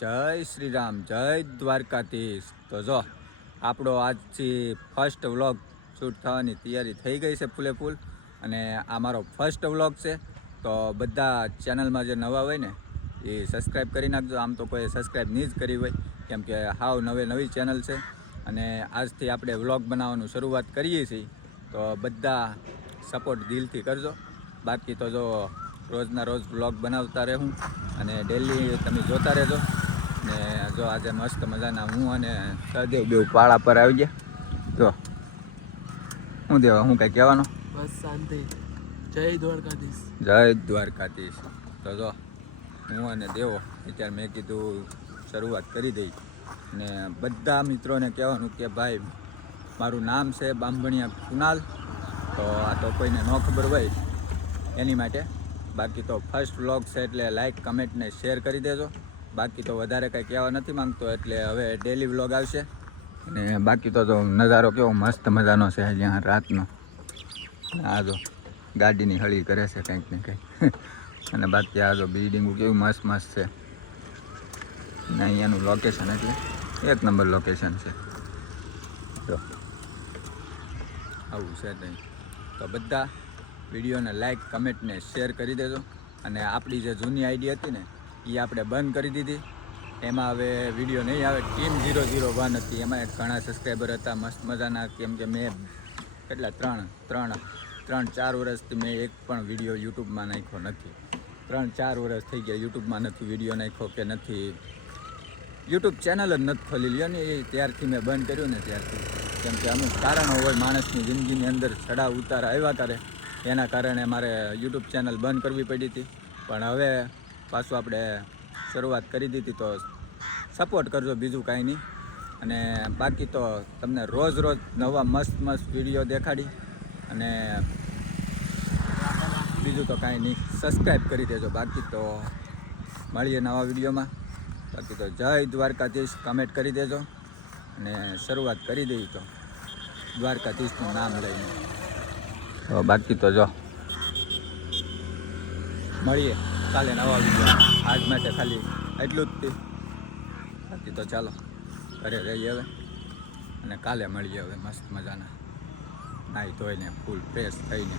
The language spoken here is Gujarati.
જય શ્રી રામ, જય દ્વારકાધીશ. તો જો આપણો આજથી ફર્સ્ટ વ્લોગ શૂટ થવાની તૈયારી થઈ ગઈ છે ફૂલે ફૂલ. અને આ મારો ફર્સ્ટ વ્લોગ છે, તો બધા ચેનલમાં જે નવા હોય ને એ સબસ્ક્રાઈબ કરી નાખજો. આમ તો કોઈ સબસ્ક્રાઈબ નહીં જ કરી હોય, કેમ કે હાવ નવી ચેનલ છે અને આજથી આપણે વ્લોગ બનાવવાનું શરૂઆત કરીએ છીએ. તો બધા સપોર્ટ દિલથી કરજો. બાકી તો જો રોજના રોજ વ્લોગ બનાવતા રહું અને ડેલી તમે જોતા રહેજો. ને જો આજે મસ્ત મજાના હું અને સહદેવ બેવ પાળા પર આવી ગયા. જો હું દેવા હું કંઈ કહેવાનું? બસ શાંતિ. જય દ્વારકાધીશ. જય દ્વારકાધીશ. તો જો હું અને દેવો અત્યારે મેં કીધું શરૂઆત કરી દઈ. ને બધા મિત્રોને કહેવાનું કે ભાઈ મારું નામ છે બાંભણિયા કુનાલ. તો આ તો કોઈને ન ખબર હોય એની માટે. બાકી તો ફર્સ્ટ વ્લોગ છે એટલે લાઈક કમેન્ટ ને શેર કરી દેજો. બાકી તો વધારે કંઈ કહેવા નથી માંગતો, એટલે હવે ડેલી વ્લોગ આવશે. અને બાકી તો જો નજારો કેવો મસ્ત મજાનો છે અહીંયા રાતનો. આ જો ગાડીની હળી કરે છે કંઈક ને કંઈક. અને બાકી આ જો બિલ્ડિંગો કેવું મસ્ત મસ્ત છે ને અહીંયાનું લોકેશન એટલે એક નંબર લોકેશન છે. જો આવું છે નહીં. તો બધા વિડીયોને લાઈક કમેન્ટ ને શેર કરી દેજો. અને આપણી જે જૂની આઈડી હતી ને એ આપણે બંધ કરી દીધી. એમાં હવે વિડીયો નહીં આવે. ટીમ 001 હતી, એમાં ઘણા સબસ્ક્રાઈબર હતા મસ્ત મજાના. કેમ કે મેં કેટલા 3-4 વર્ષથી મેં એક પણ વિડીયો યુટ્યુબમાં નાખ્યો નથી. 3-4 વર્ષ થઈ ગયા યુટ્યુબમાં નથી વિડીયો નાખ્યો કે નથી યુટ્યુબ ચેનલ જ નથી ખોલી લ્યો ને. એ ત્યારથી મેં બંધ કર્યું ને ત્યારથી. કેમ કે અમુક કારણો હોય માણસની જિંદગીની અંદર, ચડાવ ઉતાર આવ્યા કરે, એના કારણે મારે યુટ્યુબ ચેનલ બંધ કરવી પડી હતી. પણ હવે પાછું આપણે શરૂઆત કરી દીધી, તો સપોર્ટ કરજો, બીજું કાંઈ નહીં. અને બાકી તો તમને રોજ નવા મસ્ત વિડીયો દેખાડી. અને બીજું તો કાંઈ નહીં, સબસ્ક્રાઈબ કરી દેજો. બાકી તો મળીએ નવા વિડીયોમાં. બાકી તો જય દ્વારકાધીશ કમેન્ટ કરી દેજો. અને શરૂઆત કરી દઈએ તો દ્વારકાધીશનું નામ લઈને. તો બાકી તો જો મળીએ કાલે નવા વિડીયો. આજ માટે ખાલી એટલું જ થયું. બાકી તો ચાલો ઘરે રહીએ હવે, અને કાલે મળીએ હવે મસ્ત મજાના નાહી ધોઈને ફૂલ ફ્રેશ થઈને.